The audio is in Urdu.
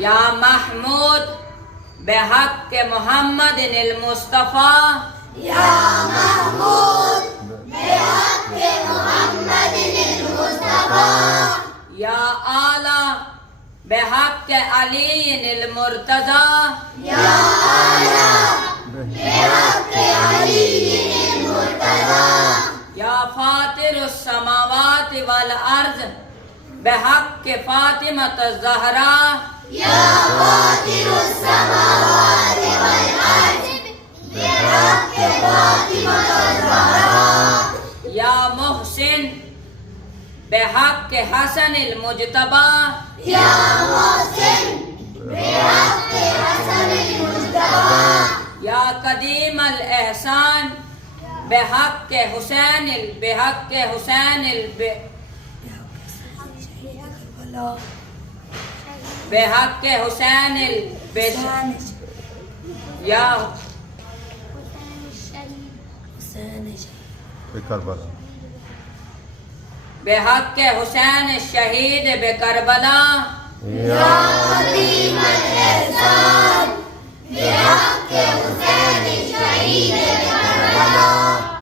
یا محمود بحق محمد المصطفیٰ یا محمود بحق محمد المصطفیٰ یا اعلیٰ بحق علی المرتضی یا اعلیٰ بحق علی المرتضی یا فاطر السماوات والارض بحق فاطمة الزہراء یا فاطر السماوات والارض بحق فاطمة الزہراء یا محسن بحق حسن المجتبی یا محسن بحق حسن المجتبی یا قدیم الاحسان بحق حسین بحق حسین یا کربلا بحق حسین الشہید بکربلا یا قدیم